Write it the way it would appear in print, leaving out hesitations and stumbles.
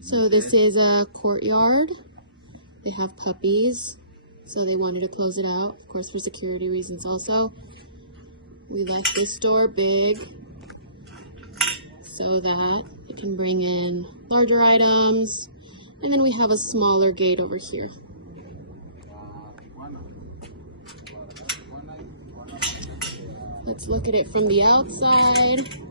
So this is a courtyard. They have puppies, so they wanted to close it out, of course for security reasons also. We left this door big so that it can bring in larger items. And then we have a smaller gate over here. Let's look at it from the outside.